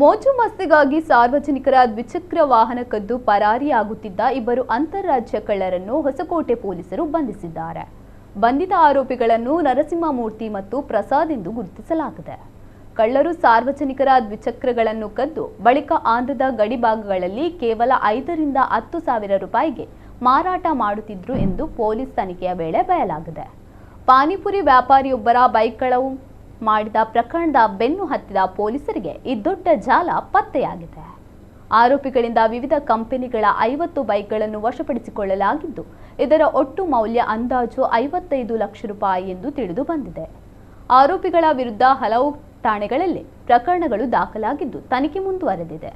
ಮೋಜು ಮಸ್ತಿಗಾಗಿ ಸಾರ್ವಜನಿಕರ ದ್ವಿಚಕ್ರ ವಾಹನ ಕದ್ದು ಪರಾರಿಯಾಗುತ್ತಿದ್ದ ಇಬ್ಬರು ಅಂತಾರಾಜ್ಯ ಕಳ್ಳರನ್ನು ಹೊಸಕೋಟೆ ಪೊಲೀಸರು ಬಂಧಿಸಿದ್ದಾರೆ. ಬಂಧಿತ ಆರೋಪಿಗಳನ್ನು ನರಸಿಂಹಮೂರ್ತಿ ಮತ್ತು ಪ್ರಸಾದ್ ಎಂದು ಗುರುತಿಸಲಾಗಿದೆ. ಕಳ್ಳರು ಸಾರ್ವಜನಿಕರ ದ್ವಿಚಕ್ರಗಳನ್ನು ಕದ್ದು ಬಳಿಕ ಆಂಧ್ರದ ಗಡಿಭಾಗಗಳಲ್ಲಿ ಕೇವಲ 5 ರಿಂದ 10 ಸಾವಿರ ರೂಪಾಯಿಗೆ ಮಾರಾಟ ಮಾಡುತ್ತಿದ್ದರು ಎಂದು ಪೊಲೀಸ್ ತನಿಖೆಯ ವೇಳೆ ಬಯಲಾಗಿದೆ. ಪಾನಿಪುರಿ ವ್ಯಾಪಾರಿಯೊಬ್ಬರ ಬೈಕ್ ಕಳವು ಮಾಡಿದ ಪ್ರಕರಣದ ಬೆನ್ನು ಹತ್ತಿದ ಪೊಲೀಸರಿಗೆ ಈ ದೊಡ್ಡ ಜಾಲ ಪತ್ತೆಯಾಗಿದೆ. ಆರೋಪಿಗಳಿಂದ ವಿವಿಧ ಕಂಪನಿಗಳ 50 ಬೈಕ್ಗಳನ್ನು ವಶಪಡಿಸಿಕೊಳ್ಳಲಾಗಿದ್ದು, ಇದರ ಒಟ್ಟು ಮೌಲ್ಯ ಅಂದಾಜು 55 ಲಕ್ಷ ರೂಪಾಯಿ ಎಂದು ತಿಳಿದು ಬಂದಿದೆ. ಆರೋಪಿಗಳ ವಿರುದ್ಧ ಹಲವು ಠಾಣೆಗಳಲ್ಲಿ ಪ್ರಕರಣಗಳು ದಾಖಲಾಗಿದ್ದು, ತನಿಖೆ ಮುಂದುವರೆದಿದೆ.